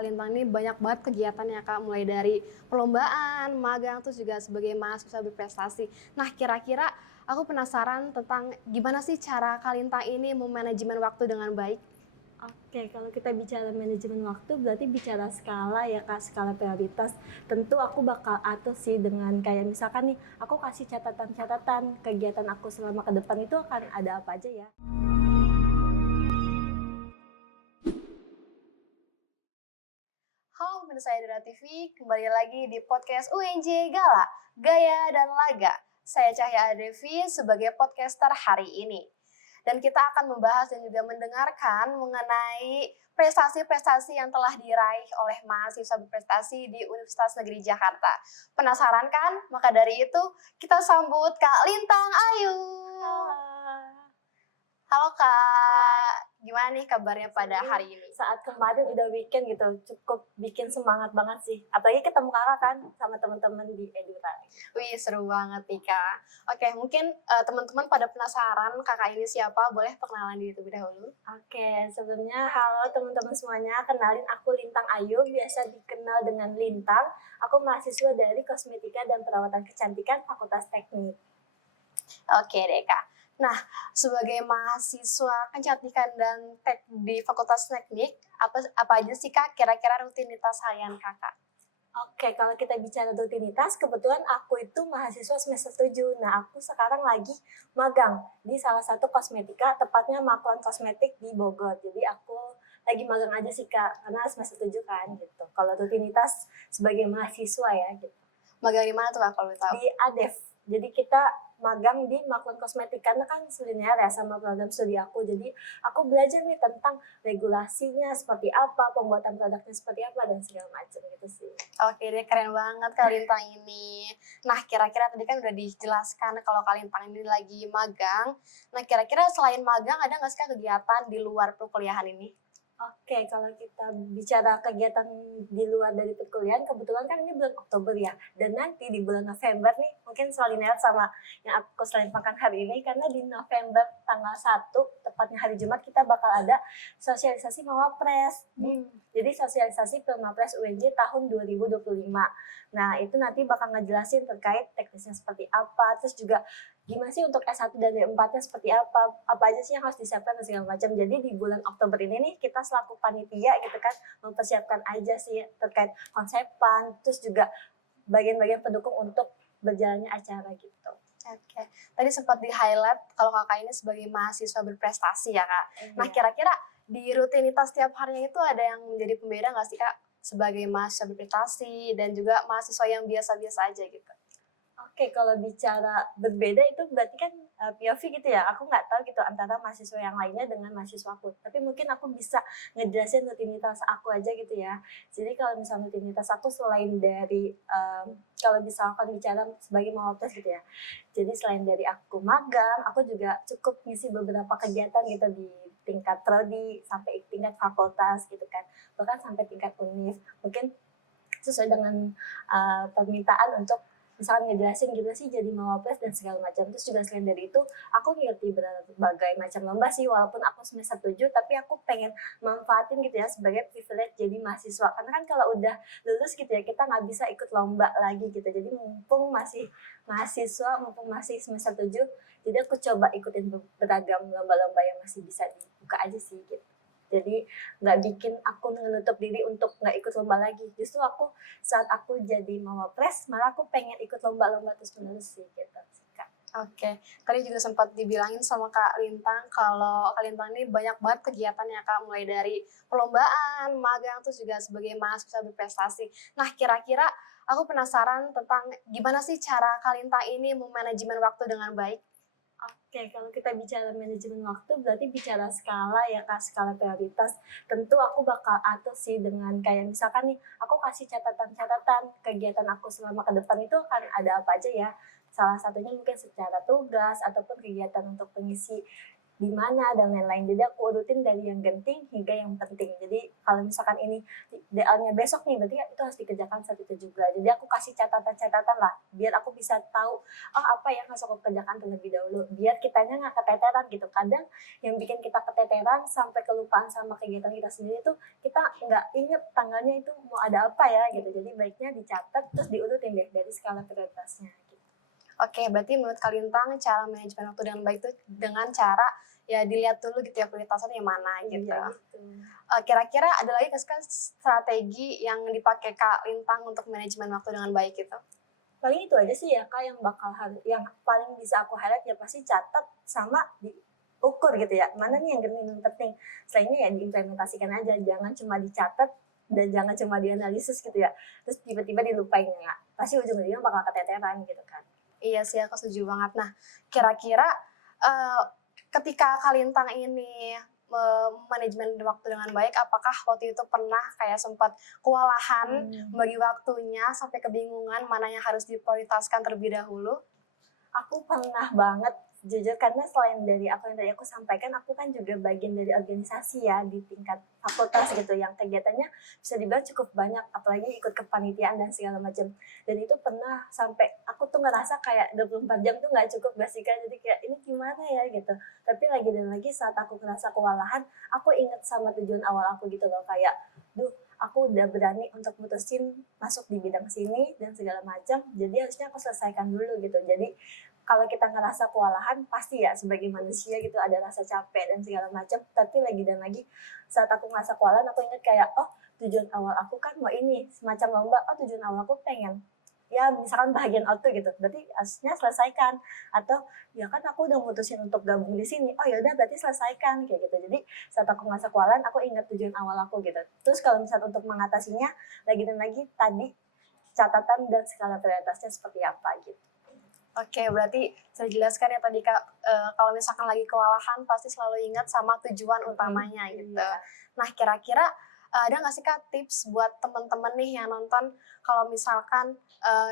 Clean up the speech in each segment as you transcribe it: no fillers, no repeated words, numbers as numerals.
Kak Lintang ini banyak banget kegiatannya Kak, mulai dari perlombaan, magang, terus juga sebagai mahasiswa berprestasi. Nah kira-kira aku penasaran tentang gimana sih cara Kak Lintang ini memanajemen waktu dengan baik? Oke, kalau kita bicara manajemen waktu berarti bicara skala ya Kak, skala prioritas. Tentu aku bakal atur sih dengan kayak misalkan nih, aku kasih catatan-catatan kegiatan aku selama ke depan itu akan ada apa aja ya. Halo pemirsa Dara TV, kembali lagi di podcast UNJ Gala, Gaya dan Laga. Saya Cahya Adevi sebagai podcaster hari ini. Dan kita akan membahas dan juga mendengarkan mengenai prestasi-prestasi yang telah diraih oleh mahasiswa berprestasi di Universitas Negeri Jakarta. Penasaran kan? Maka dari itu kita sambut Kak Lintang Ayu. Halo Kak, gimana nih kabarnya pada hari ini? Saat kemarin udah weekend gitu, cukup bikin semangat banget sih. Apalagi ketemu kakak kan sama teman-teman di Edura. Wih, seru banget nih Kak. Oke, mungkin teman-teman pada penasaran kakak ini siapa? Boleh perkenalan diri terlebih dahulu? Oke, sebelumnya halo teman-teman semuanya, kenalin aku Lintang Ayu, biasa dikenal dengan Lintang. Aku mahasiswa dari Kosmetika dan Perawatan Kecantikan Fakultas Teknik. Oke deh Kak. Nah, sebagai mahasiswa kecantikan dan di Fakultas Teknik, apa aja sih Kak kira-kira rutinitas harian Kakak? Oke, kalau kita bicara rutinitas, kebetulan aku itu mahasiswa semester 7. Nah, aku sekarang lagi magang di salah satu kosmetika, tepatnya Maklon Kosmetik di Bogor. Jadi aku lagi magang aja sih Kak, karena semester 7 kan gitu. Kalau rutinitas sebagai mahasiswa ya gitu. Magang di mana tuh Kak kalau boleh tahu? Di ADEF. Jadi kita magang di Maklon Kosmetik karena kan selinear ya sama program studi aku. Jadi aku belajar nih tentang regulasinya seperti apa, pembuatan produknya seperti apa dan segala macam gitu sih. Oke deh, keren banget Kak Lintang ini. Nah, kira-kira tadi kan udah dijelaskan kalau Kak Lintang ini lagi magang. Nah, kira-kira selain magang ada nggak sih Kak kegiatan di luar perkuliahan ini? Oke, kalau kita bicara kegiatan di luar dari perkuliahan, kebetulan kan ini bulan Oktober ya. Dan nanti di bulan November nih, mungkin selinear sama yang aku selimpahkan hari ini, karena di November tanggal 1, tepatnya hari Jumat, kita bakal ada sosialisasi Mawapres. Jadi sosialisasi Pilmapres UNJ tahun 2025. Nah, itu nanti bakal ngejelasin terkait teknisnya seperti apa, terus juga gimana sih untuk S1 dan D4-nya seperti apa aja sih yang harus disiapkan dan segala macam. Jadi di bulan Oktober ini nih kita selaku panitia gitu kan mempersiapkan aja sih terkait konsepan, terus juga bagian-bagian pendukung untuk berjalannya acara gitu. Oke, tadi sempat di-highlight kalau kakak ini sebagai mahasiswa berprestasi ya kak. Nah kira-kira di rutinitas tiap harinya itu ada yang menjadi pembeda nggak sih kak? Sebagai mahasiswa berprestasi dan juga mahasiswa yang biasa-biasa aja gitu. Oke, kalau bicara berbeda itu berarti kan POV gitu ya. Aku nggak tahu gitu antara mahasiswa yang lainnya dengan mahasiswa aku. Tapi mungkin aku bisa ngejelasin rutinitas aku aja gitu ya. Jadi kalau misalnya rutinitas aku selain dari kalau misalkan bicara sebagai mawapres gitu ya. Jadi selain dari aku magang, aku juga cukup ngisi beberapa kegiatan gitu di tingkat prodi sampai tingkat fakultas gitu kan. Bahkan sampai tingkat univ. Mungkin sesuai dengan permintaan untuk misalkan ngejelasin gimana sih jadi mawapres dan segala macam. Terus juga selain dari itu, aku ngerti berbagai macam lomba sih, walaupun aku semester 7, tapi aku pengen manfaatin gitu ya sebagai privilege jadi mahasiswa. Karena kan kalau udah lulus gitu ya, kita nggak bisa ikut lomba lagi gitu. Jadi mumpung masih mahasiswa, mumpung masih semester 7, jadi aku coba ikutin beragam lomba-lomba yang masih bisa dibuka aja sih gitu. Jadi nggak bikin aku menutup diri untuk nggak ikut lomba lagi. Justru aku saat aku jadi mawapres, malah aku pengen ikut lomba-lomba terus menerus sih gitu. Oke, tadi juga sempat dibilangin sama Kak Lintang kalau Kak Lintang ini banyak banget kegiatannya Kak, mulai dari perlombaan, magang, terus juga sebagai mahasiswa berprestasi. Nah, kira-kira aku penasaran tentang gimana sih cara Kak Lintang ini memanajemen waktu dengan baik? Oke, kalau kita bicara manajemen waktu berarti bicara skala ya Kak, skala prioritas. Tentu aku bakal atur sih dengan kayak misalkan nih, aku kasih catatan-catatan kegiatan aku selama ke depan itu akan ada apa aja ya. Salah satunya mungkin secara tugas ataupun kegiatan untuk pengisi di mana dan lain-lain. Jadi aku urutin dari yang genting hingga yang penting. Jadi kalau misalkan ini DL-nya besok nih, berarti itu harus dikerjakan saat itu juga. Jadi aku kasih catatan-catatan lah, biar aku bisa tahu, oh apa yang harus aku kerjakan terlebih dahulu, biar kitanya nggak keteteran gitu. Kadang yang bikin kita keteteran sampai kelupaan sama kegiatan kita sendiri tuh, kita nggak inget tanggalnya itu mau ada apa ya gitu. Jadi baiknya dicatat, terus diurutin deh dari skala prioritasnya gitu. Oke, berarti menurut Kak Lintang cara manajemen waktu dengan baik itu dengan cara ya dilihat dulu gitu ya prioritasannya yang mana gitu. Iya gitu. Kira-kira ada lagi nggak sih Kak strategi yang dipakai Kak Lintang untuk manajemen waktu dengan baik itu? Paling itu aja sih ya Kak yang paling bisa aku highlight ya pasti catat sama diukur gitu ya. Mana nih yang penting. Selainnya ya diimplementasikan aja, jangan cuma dicatat dan jangan cuma dianalisis gitu ya. Terus tiba-tiba dilupain ya. Pasti ujung-ujungnya bakal keteteran gitu kan. Iya sih, aku setuju banget. Nah, kira-kira ketika Kak Lintang ini manajemen waktu dengan baik, apakah waktu itu pernah kayak sempat kewalahan bagi waktunya sampai kebingungan mana yang harus diprioritaskan terlebih dahulu? Aku pernah banget jujur, karena selain dari apa yang tadi aku sampaikan, aku kan juga bagian dari organisasi ya di tingkat fakultas gitu, yang kegiatannya bisa dibilang cukup banyak, apalagi ikut kepanitiaan dan segala macam. Dan itu pernah sampai aku tuh ngerasa kayak 24 jam tuh nggak cukup basika, jadi kayak ini gimana ya gitu. Tapi lagi dan lagi saat aku ngerasa kewalahan, aku inget sama tujuan awal aku gitu loh, kayak duh aku udah berani untuk mutusin masuk di bidang sini dan segala macam, jadi harusnya aku selesaikan dulu gitu. Jadi kalau kita ngerasa kewalahan, pasti ya sebagai manusia gitu ada rasa capek dan segala macam. Tapi lagi dan lagi saat aku ngerasa kewalahan, aku ingat kayak oh tujuan awal aku kan mau ini semacam lomba. Oh tujuan awal aku pengen ya misalkan bagian auto gitu, berarti harusnya selesaikan. Atau ya kan aku udah mutusin untuk gabung di sini, oh ya udah berarti selesaikan kayak gitu. Jadi saat aku ngerasa kewalahan, aku ingat tujuan awal aku gitu. Terus kalau misalnya untuk mengatasinya, lagi dan lagi tadi catatan dan skala prioritasnya seperti apa gitu. Oke, berarti saya jelaskan ya tadi Kak, kalau misalkan lagi kewalahan pasti selalu ingat sama tujuan utamanya gitu. Nah, kira-kira ada nggak sih Kak tips buat teman-teman nih yang nonton kalau misalkan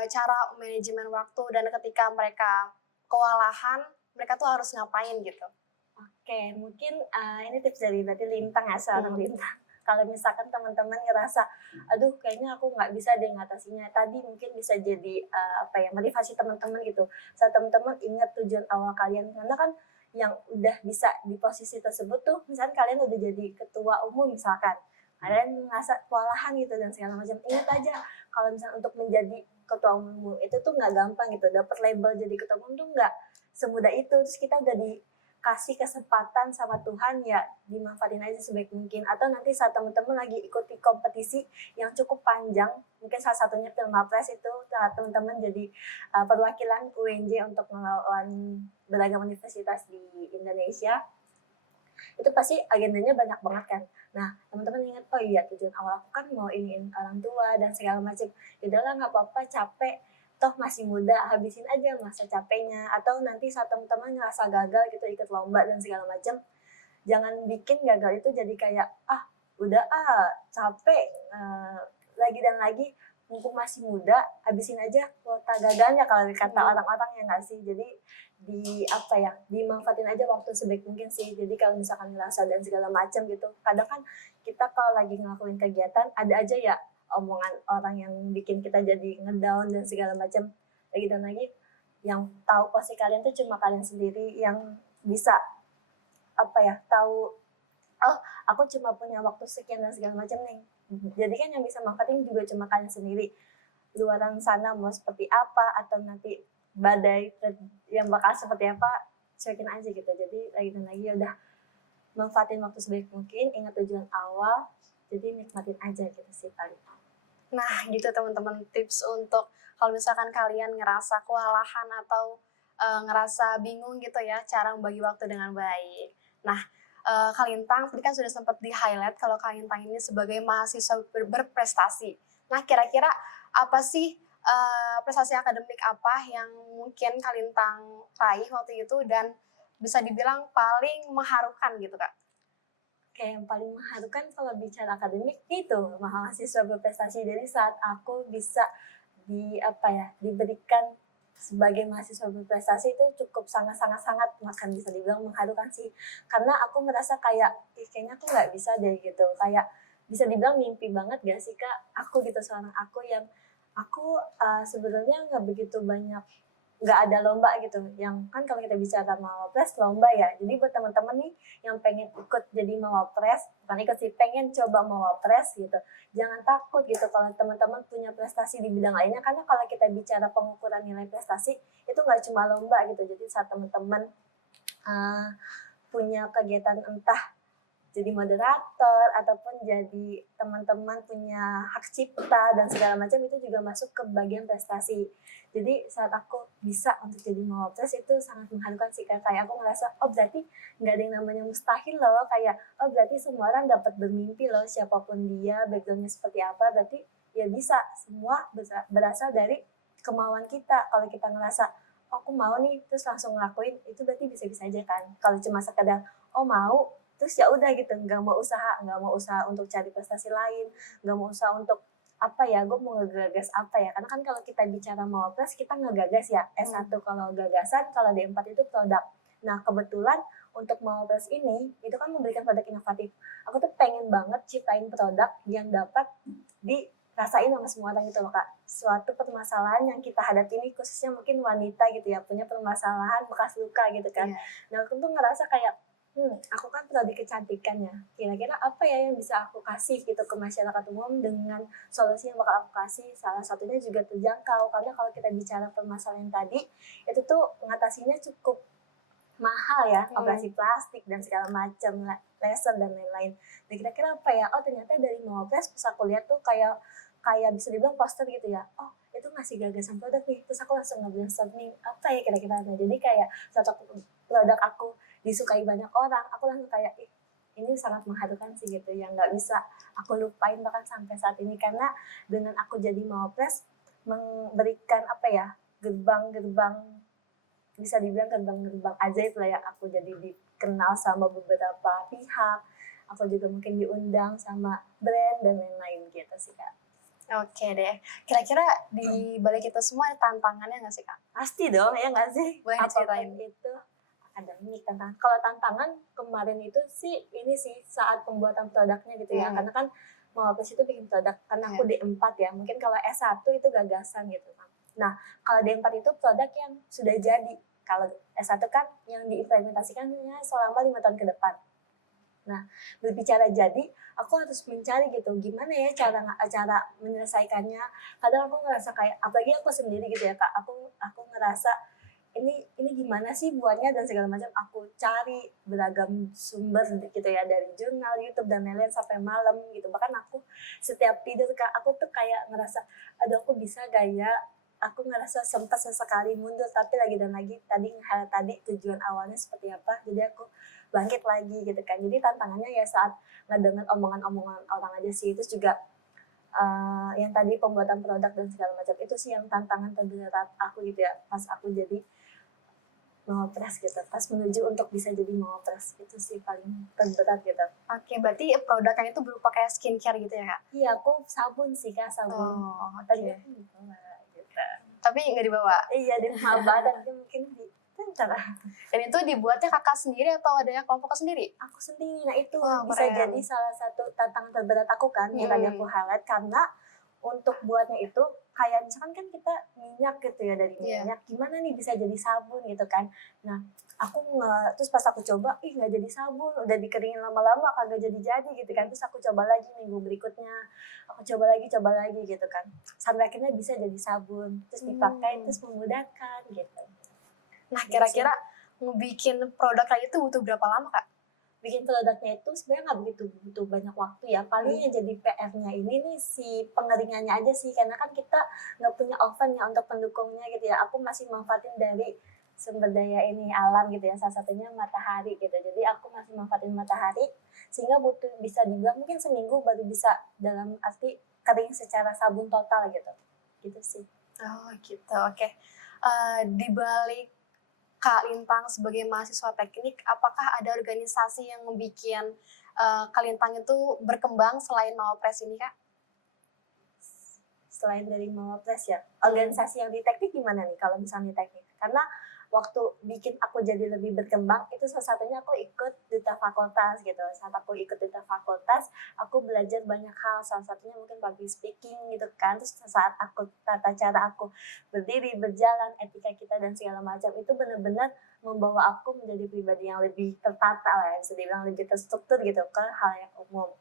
cara manajemen waktu dan ketika mereka kewalahan, mereka tuh harus ngapain gitu? Oke, mungkin ini tips dari berarti Lintang ya, seorang Lintang. Kalau misalkan teman-teman ngerasa, aduh kayaknya aku nggak bisa deh ngatasinya, tadi mungkin bisa jadi motivasi teman-teman gitu. Saat teman-teman ingat tujuan awal kalian, karena kan yang udah bisa di posisi tersebut tuh, misalkan kalian udah jadi ketua umum misalkan, kalian ngerasa kewalahan gitu dan segala macam. Ingat aja, kalau misalnya untuk menjadi ketua umum itu tuh nggak gampang gitu, dapat label jadi ketua umum tuh nggak semudah itu. Terus kita udah kasih kesempatan sama Tuhan ya dimanfaatin aja sebaik mungkin. Atau nanti saat teman-teman lagi ikuti kompetisi yang cukup panjang, mungkin salah satunya Pilmapres, itu saat teman-teman jadi perwakilan UNJ untuk melawan beragam universitas di Indonesia, itu pasti agendanya banyak banget kan. Nah teman-teman ingat, oh iya tujuan awal aku kan mau iniin orang tua dan segala macam. Yaudahlah nggak apa-apa, capek toh masih muda, habisin aja masa capeknya. Atau nanti saat teman-teman ngerasa gagal gitu ikut lomba dan segala macam, jangan bikin gagal itu jadi kayak udah capek lagi dan lagi, mumpung masih muda habisin aja kuota gagalnya kalau kata orang-orang ya nggak sih. Jadi dimanfaatin aja waktu sebaik mungkin sih. Jadi kalau misalkan ngerasa dan segala macam gitu, kadang kan kita kalau lagi ngelakuin kegiatan ada aja ya omongan orang yang bikin kita jadi ngedown dan segala macam. Lagi dan lagi yang tahu pasti kalian tuh cuma kalian sendiri yang bisa tahu, oh aku cuma punya waktu sekian dan segala macam nih. Jadi kan yang bisa manfaatin juga cuma kalian sendiri. Luaran sana mau seperti apa atau nanti badai yang bakal seperti apa, cuekin aja gitu. Jadi lagi dan lagi ya udah manfaatin waktu sebaik mungkin, ingat tujuan awal, jadi nikmatin aja gitu sih paling. Nah, gitu teman-teman tips untuk kalau misalkan kalian ngerasa kewalahan atau ngerasa bingung gitu ya, cara membagi waktu dengan baik. Nah, Kak Lintang tadi kan sudah sempat di-highlight kalau Kak Lintang ini sebagai mahasiswa berprestasi. Nah, kira-kira apa sih prestasi akademik apa yang mungkin Kak Lintang raih waktu itu dan bisa dibilang paling mengharukan gitu Kak? Kayak yang paling mengharukan kalau bicara akademik itu mahasiswa berprestasi. Jadi saat aku bisa diberikan sebagai mahasiswa berprestasi itu cukup sangat bahkan bisa dibilang mengharukan sih. Karena aku merasa kayak kayaknya aku nggak bisa deh gitu. Kayak bisa dibilang mimpi banget gak sih Kak, aku gitu, seorang aku yang aku sebenarnya nggak begitu banyak, nggak ada lomba gitu. Yang kan kalau kita bicara Mawapres lomba ya. Jadi buat teman-teman nih yang pengen ikut jadi Mawapres, bukan ikut sih, pengen coba Mawapres gitu. Jangan takut gitu kalau teman-teman punya prestasi di bidang lainnya, karena kalau kita bicara pengukuran nilai prestasi itu nggak cuma lomba gitu. Jadi saat teman-teman uh, punya kegiatan entah jadi moderator ataupun jadi teman-teman punya hak cipta dan segala macam, itu juga masuk ke bagian prestasi. Jadi saat aku bisa untuk jadi Mawapres itu sangat mengharukan sih Kak. Kayak aku ngerasa oh berarti nggak ada yang namanya mustahil loh, kayak oh berarti semua orang dapat bermimpi loh, siapapun dia backgroundnya seperti apa, berarti ya bisa, semua berasal dari kemauan kita. Kalau kita ngerasa oh, aku mau nih terus langsung ngelakuin, itu berarti bisa-bisa aja kan. Kalau cuma sekedar oh mau terus ya udah gitu, nggak mau usaha untuk cari prestasi lain, nggak mau usaha untuk apa ya, gue mau ngegagas apa ya, karena kan kalau kita bicara Mawapres kita ngegagas ya, S1 kalau gagasan, kalau D4 itu produk. Nah kebetulan untuk Mawapres ini itu kan memberikan produk inovatif, aku tuh pengen banget ciptain produk yang dapat dirasain sama semua orang gitu loh Kak. Suatu permasalahan yang kita hadapi ini, khususnya mungkin wanita gitu ya, punya permasalahan bekas luka gitu kan. Nah aku tuh ngerasa kayak aku kan prodi kecantikan ya, kira-kira apa ya yang bisa aku kasih gitu ke masyarakat umum dengan solusi yang bakal aku kasih. Salah satunya juga terjangkau, karena kalau kita bicara permasalahan tadi itu tuh mengatasinya cukup mahal ya, operasi plastik dan segala macam, laser dan lain-lain. Nah kira-kira apa ya, oh ternyata dari Mawapres pas aku lihat tuh kayak bisa dibilang poster gitu ya, oh itu masih gagasan produk nih, terus aku langsung nge-brainstorming apa ya kira-kira. Nah jadi kayak satu produk aku disukai banyak orang, aku langsung kayak ini sangat mengharukan sih gitu, yang nggak bisa aku lupain bahkan sampai saat ini. Karena dengan aku jadi Mawapres memberikan apa ya, gerbang-gerbang, bisa dibilang gerbang-gerbang ajaib lah ya, aku jadi dikenal sama beberapa pihak, aku juga mungkin diundang sama brand dan lain-lain gitu sih Kak. Oke deh, kira-kira di balik itu semua ada tantangannya nggak sih Kak? Pasti dong, ya nggak sih? Boleh diceritain? Itu ada nih tantangan. Kalau tantangan kemarin itu sih ini sih saat pembuatan produknya gitu ya. Karena kan Mawapres itu bikin produk, karena aku D4 ya. Mungkin kalau S1 itu gagasan gitu kan. Nah, kalau D4 itu produk yang sudah jadi. Kalau S1 kan yang diimplementasikannya selama 5 tahun ke depan. Nah, berbicara jadi, aku harus mencari gitu, gimana ya cara menyelesaikannya. Kadang aku ngerasa kayak, apalagi aku sendiri gitu ya Kak, aku ngerasa ini gimana sih buatnya dan segala macam. Aku cari beragam sumber gitu ya, dari jurnal, YouTube dan lain-lain sampai malam gitu. Bahkan aku setiap tidur Kak, aku tuh kayak ngerasa aduh aku bisa gak ya. Aku ngerasa sempat sesekali mundur, tapi lagi dan lagi tadi tujuan awalnya seperti apa, jadi aku bangkit lagi gitu kan. Jadi tantangannya ya saat ngedengar omongan-omongan orang aja sih. Terus juga yang tadi pembuatan produk dan segala macam, itu sih yang tantangan terberat aku gitu ya pas aku jadi Mawapres gitu, pas menuju untuk bisa jadi Mawapres, itu sih paling terberat gitu. Oke, berarti produknya itu berupa kayak skincare gitu ya Kak? Iya, aku sabun sih Kak, sabun. Oh, Tadi oke. aku dibawa gitu. Tapi nggak dibawa? Iya, di mahal banget, mungkin di cara. Dan itu dibuatnya kakak sendiri atau ada kelompok sendiri? Aku sendiri. Nah itu Wah, bisa keren. jadi salah satu tantangan terberat aku kan, yang tadi aku highlight, karena untuk buatnya itu kayak misalkan kan kita minyak gitu ya, dari minyak gimana nih bisa jadi sabun gitu kan. Nah aku terus pas aku coba nggak jadi sabun, udah dikeringin lama-lama kagak jadi gitu kan. Terus aku coba lagi minggu berikutnya, aku coba lagi gitu kan, sampai akhirnya bisa jadi sabun, terus dipakai, terus memudahkan gitu. Nah kira-kira ngebikin produk kayak itu butuh berapa lama Kak? Bikin produknya itu sebenarnya nggak begitu butuh banyak waktu ya. Paling yang jadi PR-nya ini nih si pengeringannya aja sih, karena kan kita nggak punya oven ya untuk pendukungnya gitu ya. Aku masih manfaatin dari sumber daya ini alam gitu ya, salah satunya matahari gitu. Jadi aku masih manfaatin matahari, sehingga butuh bisa dibilang mungkin seminggu baru bisa, dalam arti kering secara sabun total gitu. Gitu sih. Oh gitu, oke. Di balik Kak Lintang sebagai mahasiswa teknik, apakah ada organisasi yang membuat Kak Lintang itu berkembang selain Mawapres ini Kak? Selain dari Mawapres ya, organisasi yang di teknik gimana nih kalau misalnya di teknik? Karena waktu bikin aku jadi lebih berkembang itu salah satunya aku ikut duta fakultas gitu. Saat aku ikut duta fakultas, aku belajar banyak hal. Salah satunya mungkin public speaking gitu kan. Terus saat aku tata cara aku berdiri, berjalan, etika kita dan segala macam itu benar-benar membawa aku menjadi pribadi yang lebih tertata lah ya, bisa dibilang lebih terstruktur gitu ke hal yang umum.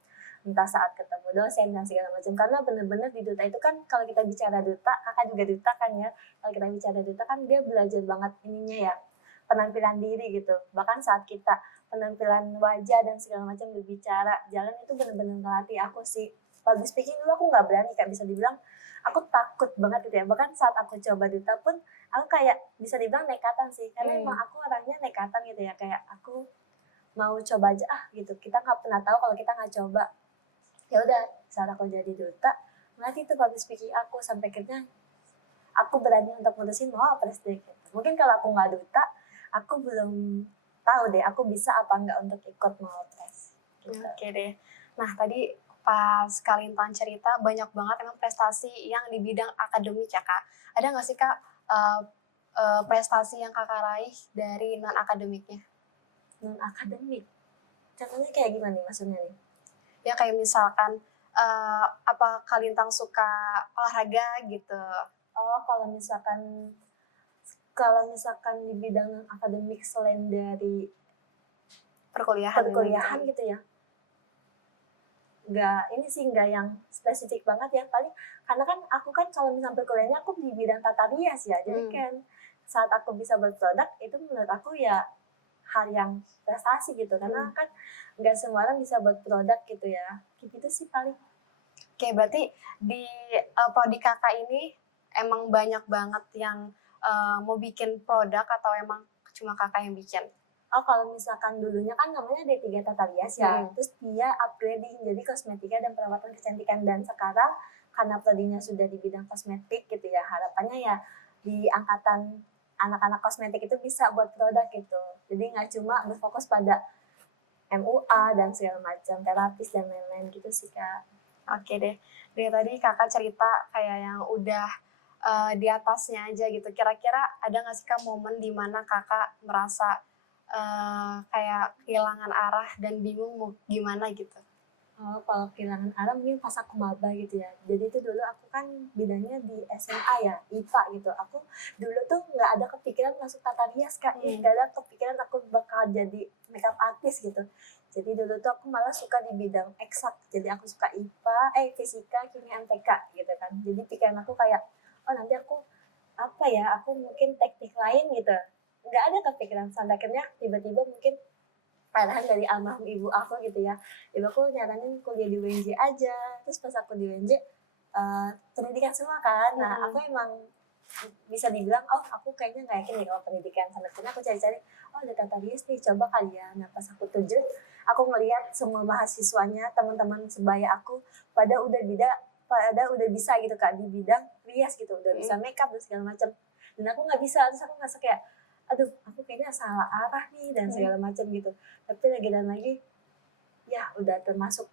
Entah saat ketemu dosen dan segala macam, karena benar-benar di duta itu kan kalau kita bicara duta, kakak juga duta kan ya, kalau kita bicara duta kan dia belajar banget ininya ya, penampilan diri gitu. Bahkan saat kita penampilan wajah dan segala macam berbicara jalan itu benar-benar ngelatih aku sih. Public speaking dulu aku nggak berani, kayak bisa dibilang aku takut banget gitu ya. Bahkan saat aku coba duta pun aku kayak bisa dibilang nekatan sih, karena emang aku orangnya nekatan gitu ya, kayak aku mau coba aja gitu. Kita nggak pernah tahu kalau kita nggak coba. Ya udah, saat aku jadi duta nanti itu public speaking aku sampai akhirnya aku berani untuk mutusin mau apa gitu. Mungkin kalau aku nggak duta aku belum tahu deh aku bisa apa enggak untuk ikut mau tes gitu. Oke deh. Nah tadi pas Kalintan cerita banyak banget emang prestasi yang di bidang akademik ya Kak. Ada nggak sih Kak prestasi yang Kakak raih dari non akademiknya? Non akademik contohnya kayak gimana nih maksudnya nih? Ya kayak misalkan apa Kalintang suka olahraga gitu. Oh kalau misalkan di bidang akademik selain dari perkuliahan gitu ya, nggak yang spesifik banget ya, paling karena kan aku kan kalau misalnya perkuliahannya aku di bidang tata rias ya, jadi kan saat aku bisa berproduk itu menurut aku ya hal yang prestasi gitu, karena kan nggak semua orang bisa buat produk gitu ya, gitu sih paling. Oke, berarti di prodi kakak ini emang banyak banget yang mau bikin produk atau emang cuma kakak yang bikin? Oh, kalau misalkan dulunya kan namanya D3 Tata Rias ya, terus dia upgrading jadi kosmetika dan perawatan kecantikan, dan sekarang karena prodinya sudah di bidang kosmetik gitu ya, harapannya ya di angkatan anak-anak kosmetik itu bisa buat produk gitu. Jadi nggak cuma berfokus pada MUA dan segala macam, terapis dan lain-lain gitu sih Kak. Oke deh, dari tadi kakak cerita kayak yang udah di atasnya aja gitu. Kira-kira ada nggak sih Kak momen dimana kakak merasa kayak kehilangan arah dan bingung mau gimana gitu? Oh, kalau kehilangan arah mungkin pas aku maba gitu ya. Jadi itu dulu aku kan bidangnya di SMA ya, IPA gitu. Aku dulu tuh nggak ada kepikiran masuk tata rias Kak. Nggak ada kepikiran aku bakal jadi makeup artist gitu. Jadi dulu tuh aku malah suka di bidang eksak. Jadi aku suka IPA, fisika, kimia, MTK gitu kan. Jadi pikiran aku kayak, oh nanti aku apa ya, aku mungkin teknik lain gitu. Nggak ada kepikiran, sampai akhirnya tiba-tiba mungkin arahan dari almarhum ibu aku gitu ya, ibu aku nyaranin kuliah di UNJ aja. Terus pas aku di UNJ pendidikan semua kan, nah aku emang bisa dibilang oh aku kayaknya nggak yakin nih kalau pendidikan, sampai akhirnya aku cari-cari oh ada tata rias nih, coba kali ya. Nah pas aku terjun aku ngelihat semua mahasiswanya, teman-teman sebaya aku pada udah bisa gitu Kak di bidang rias gitu, udah bisa makeup dan segala macam, dan aku nggak bisa. Terus aku ngerasa kayak aduh aku kayaknya salah arah nih dan segala macam gitu. Tapi lagi dan lagi ya udah termasuk,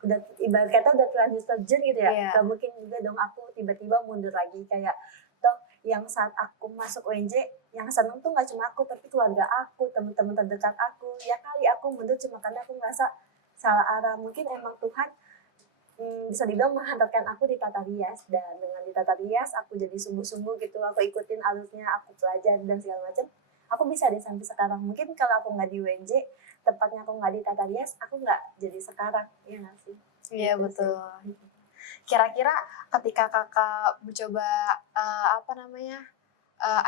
udah ibarat kata udah terlanjur terjun gitu ya, gak mungkin juga dong aku tiba-tiba mundur lagi. Kayak toh yang saat aku masuk UNJ yang seneng tuh gak cuma aku, tapi keluarga aku, teman-teman terdekat aku. Ya kali aku mundur cuma karena aku ngerasa salah arah. Mungkin emang Tuhan bisa dibilang menghantarkan aku di tata rias, dan dengan di tata rias aku jadi sungguh-sungguh gitu, aku ikutin alurnya, aku pelajari dan segala macam, aku bisa deh sampai sekarang. Mungkin kalau aku nggak di UNJ, tepatnya aku nggak di tata rias, aku nggak jadi sekarang, ya nggak sih? Iya gitu betul. Sih. Kira-kira ketika kakak mencoba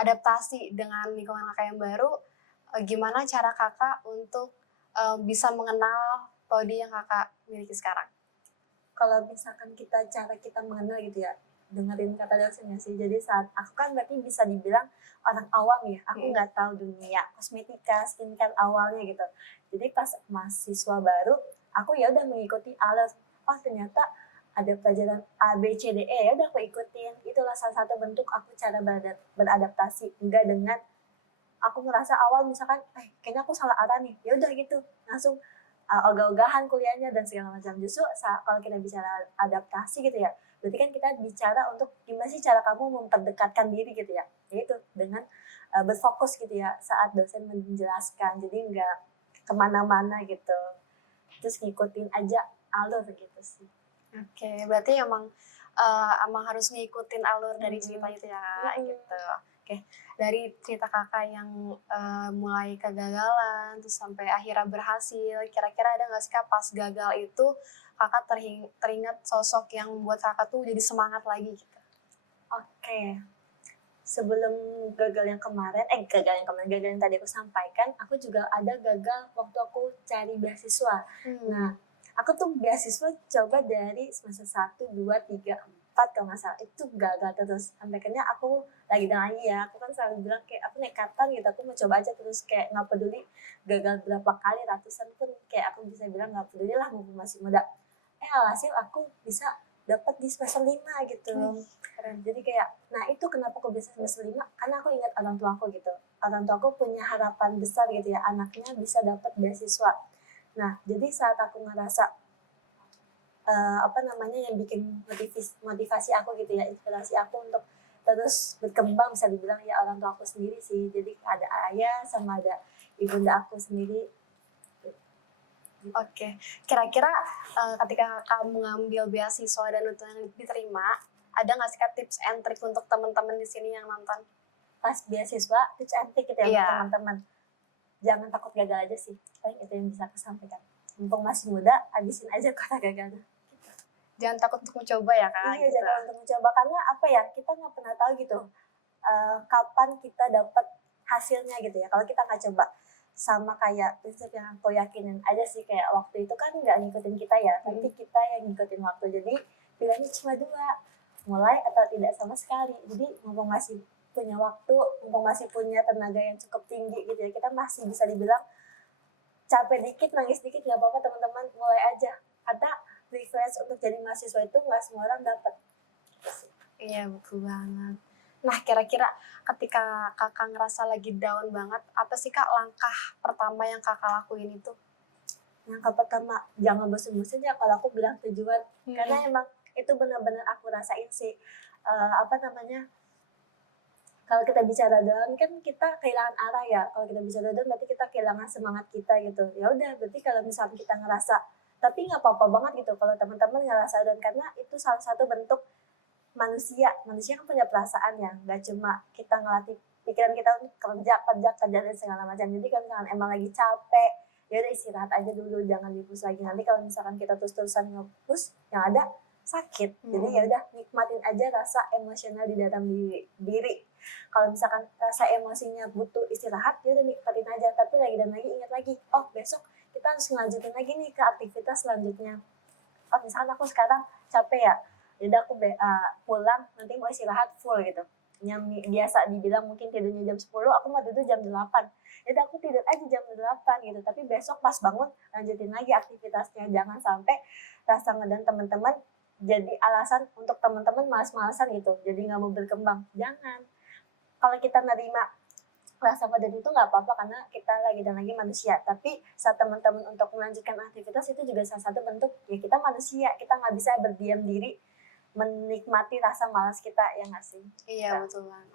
adaptasi dengan lingkungan kakak yang baru, gimana cara kakak untuk bisa mengenal prodi yang kakak miliki sekarang? Kalau misalkan cara kita mengenal gitu ya, dengerin kata dosennya sih. Jadi saat aku kan berarti bisa dibilang orang awam ya, aku nggak tahu dunia kosmetika, skincare awalnya gitu. Jadi pas mahasiswa baru, aku ya udah mengikuti alur. Oh ternyata ada pelajaran A, B, C, D, E, ya udah aku ikutin. Itulah salah satu bentuk aku cara beradaptasi. Enggak dengan aku merasa awal misalkan, kayaknya aku salah arah nih, ya udah gitu, langsung ogah-ogahan kuliahnya dan segala macam. Justru kalau kita bicara adaptasi gitu ya, berarti kan kita bicara untuk gimana sih cara kamu memperdekatkan diri gitu ya, yaitu dengan berfokus gitu ya saat dosen menjelaskan, jadi nggak kemana-mana gitu, terus ngikutin aja alur gitu sih. Oke, berarti emang harus ngikutin alur dari cerita itu ya, Kak, gitu. Oke, dari cerita Kakak yang mulai kegagalan terus sampai akhirnya berhasil, kira-kira ada nggak sih Kak pas gagal itu Kakak teringat sosok yang membuat Kakak tuh jadi semangat lagi gitu? Oke, sebelum gagal yang yang tadi aku sampaikan, aku juga ada gagal waktu aku cari beasiswa. Nah, aku tuh beasiswa coba dari semester 1, 2, 3, 4 kalau nggak salah, itu gagal terus. Sampai akhirnya aku lagi dan lagi ya, aku kan selalu bilang kayak aku nekatan gitu, aku mau coba aja terus, kayak nggak peduli gagal berapa kali, ratusan pun kayak aku bisa bilang nggak peduli lah, mumpung masih muda. Alhasil aku bisa dapat di semester 5 gitu. Keren. Jadi kayak, nah itu kenapa aku bisa semester 5, karena aku ingat orang tua aku gitu. Orang tua aku punya harapan besar gitu ya, anaknya bisa dapat beasiswa. Nah, jadi saat aku ngerasa yang bikin motivasi aku gitu ya, inspirasi aku untuk terus berkembang, bisa dibilang ya orang tua aku sendiri sih. Jadi ada ayah sama ada ibunda aku sendiri. Oke, kira-kira ketika kamu ngambil beasiswa dan itu yang diterima, ada nggak sih Kak tips and trick untuk teman-teman di sini yang nonton? Pas beasiswa, tips and trick gitu ya Iya. buat teman-teman. Jangan takut gagal aja sih, paling itu yang bisa aku sampaikan. Mumpung masih muda, habisin aja kata gagalnya. Jangan takut untuk mencoba ya Kak. Iya, gitu. jangan untuk mencoba, karena apa ya, kita nggak pernah tahu gitu kapan kita dapat hasilnya gitu ya kalau kita nggak coba. Sama kayak prinsip yang aku yakinin aja sih, kayak waktu itu kan nggak ngikutin kita ya, tapi kita yang ngikutin waktu. Jadi pilihannya cuma dua, mulai atau tidak sama sekali. Jadi mumpung masih punya waktu, mumpung masih punya tenaga yang cukup tinggi gitu ya, kita masih bisa dibilang capek dikit, nangis dikit nggak apa-apa teman-teman, mulai aja. Karena privilege untuk jadi mahasiswa itu nggak semua orang dapat. Iya, betul banget. Nah, kira-kira ketika kakak ngerasa lagi down banget, apa sih Kak langkah pertama yang kakak lakuin itu? Yang pertama, jangan bosan-bosan ya kalau aku bilang tujuan. Karena emang itu benar-benar aku rasain sih. Kalau kita bicara down kan kita kehilangan arah ya. Kalau kita bicara down berarti kita kehilangan semangat kita gitu. Ya udah, berarti kalau misalnya kita ngerasa, tapi nggak apa-apa banget gitu kalau teman-teman ngerasa down, karena itu salah satu bentuk manusia kan punya perasaan ya, nggak cuma kita ngelatih pikiran kita untuk kerja dan segala macam. Jadi kalau misalkan emang lagi capek, ya udah istirahat aja dulu, jangan dipus lagi. Nanti kalau misalkan kita terus-terusan ngepus, yang ada sakit. Jadi ya udah, nikmatin aja rasa emosional di dalam diri. Kalau misalkan rasa emosinya butuh istirahat, ya udah nikmatin aja. Tapi lagi dan lagi ingat lagi, oh besok kita harus ngelanjutin lagi nih ke aktivitas selanjutnya. Oh misalkan aku sekarang capek ya, jadi aku pulang nanti mau istirahat full gitu. Yang biasa dibilang mungkin tidurnya jam 10, aku mau tidur jam 8. Jadi aku tidur aja jam 8 gitu. Tapi besok pas bangun lanjutin lagi aktivitasnya. Jangan sampai rasa ngedan teman-teman jadi alasan untuk teman-teman malas-malasan gitu. Jadi nggak mau berkembang. Jangan. Kalau kita nerima rasa ngedan itu nggak apa-apa, karena kita lagi dan lagi manusia. Tapi saat teman-teman untuk melanjutkan aktivitas itu juga salah satu bentuk ya kita manusia. Kita nggak bisa berdiam diri menikmati rasa malas kita, ya nggak sih? Iya, betul banget.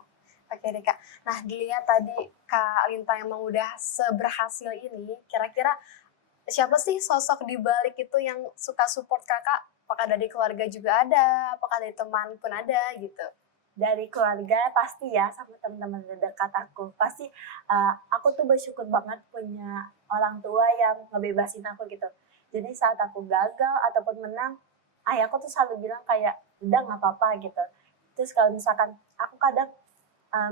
Oke deh Kak. Nah, dilihat tadi Kak Linta emang udah seberhasil ini, kira-kira siapa sih sosok di balik itu yang suka support Kakak? Apakah dari keluarga juga ada? Apakah dari teman pun ada gitu? Dari keluarga pasti ya, sama teman-teman terdekat aku. Pasti aku tuh bersyukur banget punya orang tua yang ngebebasin aku gitu. Jadi saat aku gagal ataupun menang, ayahku tuh selalu bilang kayak, udah nggak apa-apa gitu. Terus kalau misalkan aku kadang,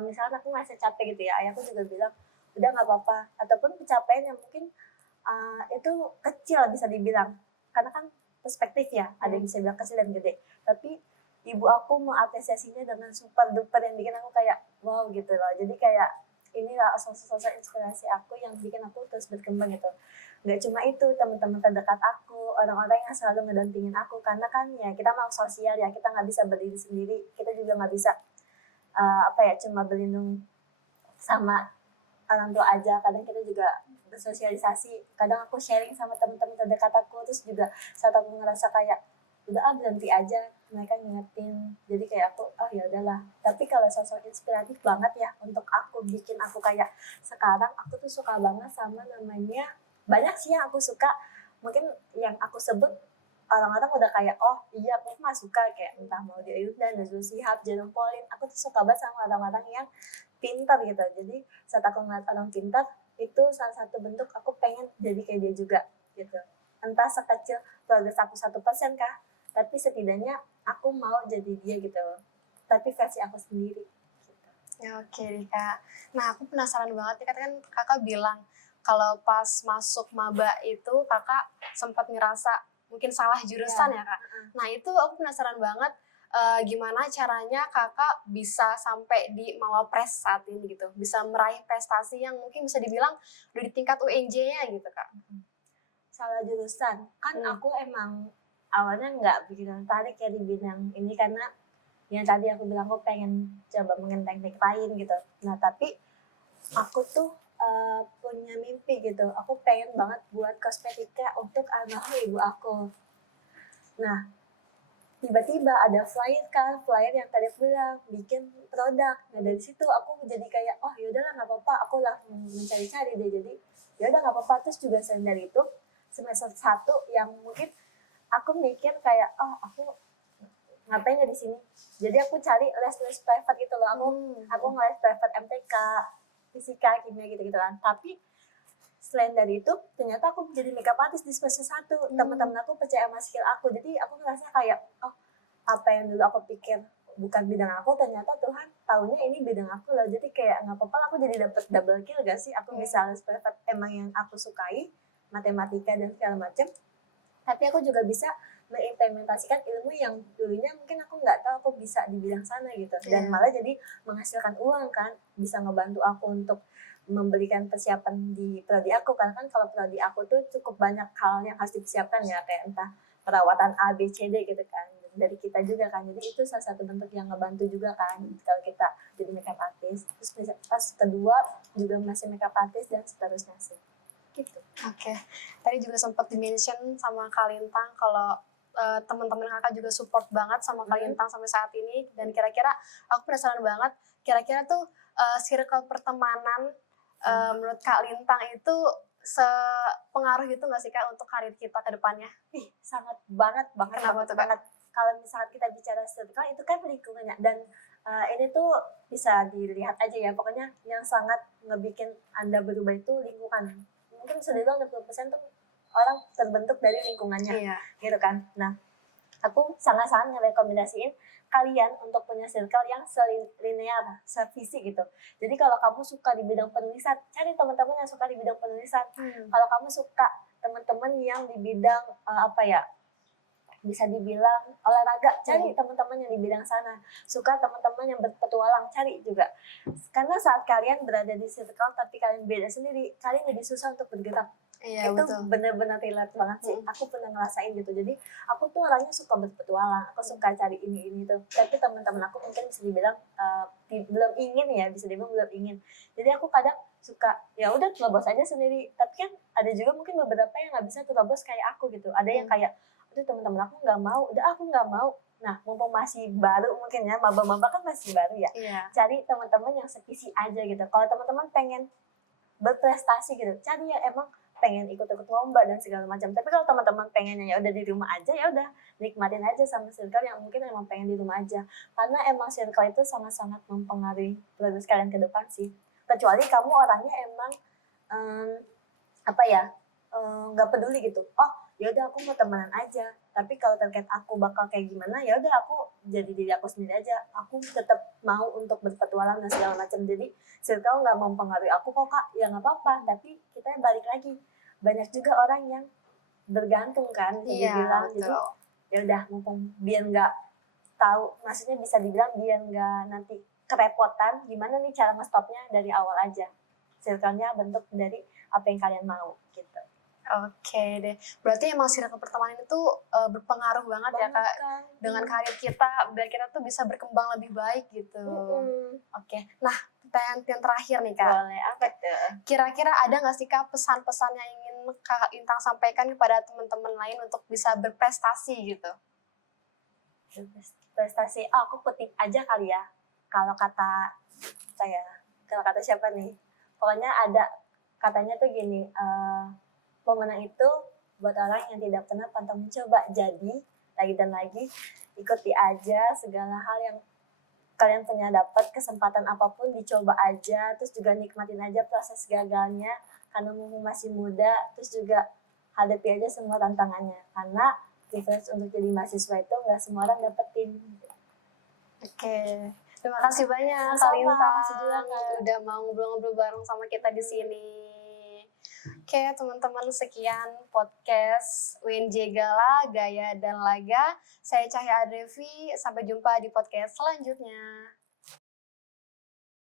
misalkan aku ngerasa capek gitu ya, ayahku juga bilang, udah nggak apa-apa. Ataupun pencapaian yang mungkin itu kecil bisa dibilang. Karena kan perspektif ya, ada yang bisa bilang kecil dan gede. Tapi ibu aku mengapresiasinya dengan super duper yang bikin aku kayak wow gitu loh. Jadi kayak inilah sosok-sosok inspirasi aku yang bikin aku terus berkembang gitu. Gak cuma itu, teman-teman terdekat aku, orang-orang yang selalu ngedampingin aku, karena kan ya kita makhluk sosial ya, kita nggak bisa berdiri sendiri, kita juga nggak bisa cuma berlindung sama orang tua aja. Kadang kita juga bersosialisasi, kadang aku sharing sama teman-teman terdekat aku, terus juga saat aku ngerasa kayak udah berhenti aja, mereka ngingetin. Jadi kayak aku ya udahlah. Tapi kalau sosok inspiratif banget ya untuk aku, bikin aku kayak sekarang, aku tuh suka banget sama namanya, banyak sih yang aku suka, mungkin yang aku sebut orang-orang udah kayak oh iya aku mah suka, kayak entah mau di Ayunda, Najwa Shihab, Jerome Pauline. Aku tuh suka banget sama orang-orang yang pintar gitu. Jadi saat aku ngeliat orang pintar, itu salah satu bentuk aku pengen jadi kayak dia juga gitu. Entah sekecil progres aku 1% kah, tapi setidaknya aku mau jadi dia gitu, tapi versi aku sendiri gitu. Ya, oke deh Kak. Nah aku penasaran banget nih, kan Kakak bilang kalau pas masuk maba itu Kakak sempat ngerasa mungkin salah jurusan ya Kak. Nah itu aku penasaran banget, gimana caranya Kakak bisa sampai di Mawapres saat ini gitu, bisa meraih prestasi yang mungkin bisa dibilang udah di tingkat UNJ-nya gitu Kak. Salah jurusan kan, aku emang awalnya nggak begitu tertarik ya di bidang ini, karena yang tadi aku bilang aku pengen coba mungkin teknik lain gitu. Nah tapi aku tuh punya mimpi gitu, aku pengen banget buat kosmetika untuk almarhum ibu aku. Nah tiba-tiba ada flyer yang tadi aku bilang bikin produk. Nah dari situ aku jadi kayak oh yaudahlah nggak apa-apa, aku langsung mencari-cari deh. Jadi yaudah nggak apa-apa. Terus juga selain dari itu semester 1 yang mungkin aku mikir kayak oh aku ngapain ya di sini, jadi aku cari les private gitu loh. Aku ngeles private MTK, fisika, kimia gitu kan. Tapi selain dari itu ternyata aku jadi makeup artist di semester 1. Teman-teman aku percaya sama skill aku, jadi aku ngerasa kayak oh apa yang dulu aku pikir bukan bidang aku, ternyata Tuhan taunya ini bidang aku loh. Jadi kayak nggak apa-apa, aku jadi dapet double kill gak sih, aku bisa les private emang yang aku sukai, matematika dan segala macam, tapi aku juga bisa mengimplementasikan ilmu yang dulunya mungkin aku nggak tahu aku bisa di bidang sana gitu. Dan malah jadi menghasilkan uang kan, bisa ngebantu aku untuk memberikan persiapan di prodi aku. Karena kan kalau prodi aku tuh cukup banyak hal yang harus dipersiapkan ya, kayak entah perawatan A, B, C, D gitu kan, dari kita juga kan. Jadi itu salah satu bentuk yang ngebantu juga kan kalau kita jadi makeup artist. Terus pas kedua juga masih makeup artist dan seterusnya sih gitu. Oke. Tadi juga sempat di-mention sama Kak Lintang kalau teman-teman Kakak juga support banget sama Kak Lintang sampai saat ini. Dan kira-kira aku penasaran banget, kira-kira tuh circle pertemanan menurut Kak Lintang itu sepengaruh gitu nggak sih Kak untuk karir kita ke depannya? Sangat banget. Kenapa tuh, Kak? Banget. Kalau misalnya kita bicara circle itu kan lingkungannya, dan ini tuh bisa dilihat aja ya, pokoknya yang sangat ngebikin Anda berubah itu lingkungan. Mungkin bisa dibilang 60% tuh orang terbentuk dari lingkungannya, gitu kan. Nah, aku sangat-sangat ngerekomendasiin kalian untuk punya circle yang selinear, sevisi gitu. Jadi kalau kamu suka di bidang penulisan, cari teman-teman yang suka di bidang penulisan. Kalau kamu suka teman-teman yang di bidang bisa dibilang olahraga, cari teman-teman yang di bidang sana. Suka teman-teman yang berpetualang, cari juga. Karena saat kalian berada di circle tapi kalian beda sendiri, kalian lebih susah untuk bergerak. Iya, itu betul. benar-benar relate banget sih. Aku pernah ngerasain gitu. Jadi aku tuh orangnya suka berpetualang, aku suka cari ini tuh. Tapi teman-teman aku mungkin bisa dibilang belum ingin ya, bisa dibilang belum ingin. Jadi aku kadang suka ya udah terobos aja sendiri. Tapi kan ada juga mungkin beberapa yang nggak bisa terobos kayak aku gitu. Ada yang kayak aduh teman-teman aku nggak mau, udah aku nggak mau. Nah mumpung masih baru mungkin ya, maba-maba kan masih baru ya. Cari teman-teman yang sevisi aja gitu. Kalau teman-teman pengen berprestasi gitu, cari yang emang pengen ikut-ikut lomba dan segala macam. Tapi kalau teman-teman pengennya ya udah di rumah aja, ya udah nikmatin aja sama circle yang mungkin emang pengen di rumah aja. Karena emang circle itu sangat-sangat mempengaruhi progres kalian ke depan sih. Kecuali kamu orangnya emang nggak peduli gitu. Oh, ya udah aku mau temenan aja. Tapi kalau terkait aku bakal kayak gimana, ya udah aku jadi diri aku sendiri aja. Aku tetap mau untuk berpetualang dan segala macam. Jadi circle nggak mempengaruhi aku kok Kak. Ya nggak apa-apa. Tapi kita balik lagi. Banyak juga orang yang bergantung kan, bisa dibilang. Jadi ya udah, mumpung biar nggak tahu, maksudnya bisa dibilang biar nggak nanti kerepotan. Gimana nih cara ngestopnya dari awal aja. Circle-nya bentuk dari apa yang kalian mau gitu. Oke deh, berarti emang circle pertemanan itu berpengaruh banget ya Kak dengan karir kita, biar kita tuh bisa berkembang lebih baik gitu. Oke, nah pertanyaan yang terakhir nih Kak. Boleh, apa tuh? Kira-kira ada nggak sih Kak pesan-pesan yang ingin Kak Lintang sampaikan kepada teman-teman lain untuk bisa berprestasi gitu? Prestasi, aku kutip aja kali ya. Kalau kata kalau kata siapa nih? Pokoknya ada katanya tuh gini, pemenang itu buat orang yang tidak pernah pantang mencoba. Jadi lagi dan lagi ikuti aja segala hal yang kalian punya, dapat kesempatan apapun dicoba aja, terus juga nikmatin aja proses gagalnya karena mumpung masih muda, terus juga hadapi aja semua tantangannya karena privilege untuk jadi mahasiswa itu nggak semua orang dapetin. Oke, terima kasih banyak Kak Sama-sama, Lintang makasih juga, Kak. udah mau ngobrol-ngobrol bareng sama kita di sini. Oke, teman-teman, sekian podcast UNJ Gala, Gaya dan Laga. Saya Cahya Adrevi, sampai jumpa di podcast selanjutnya.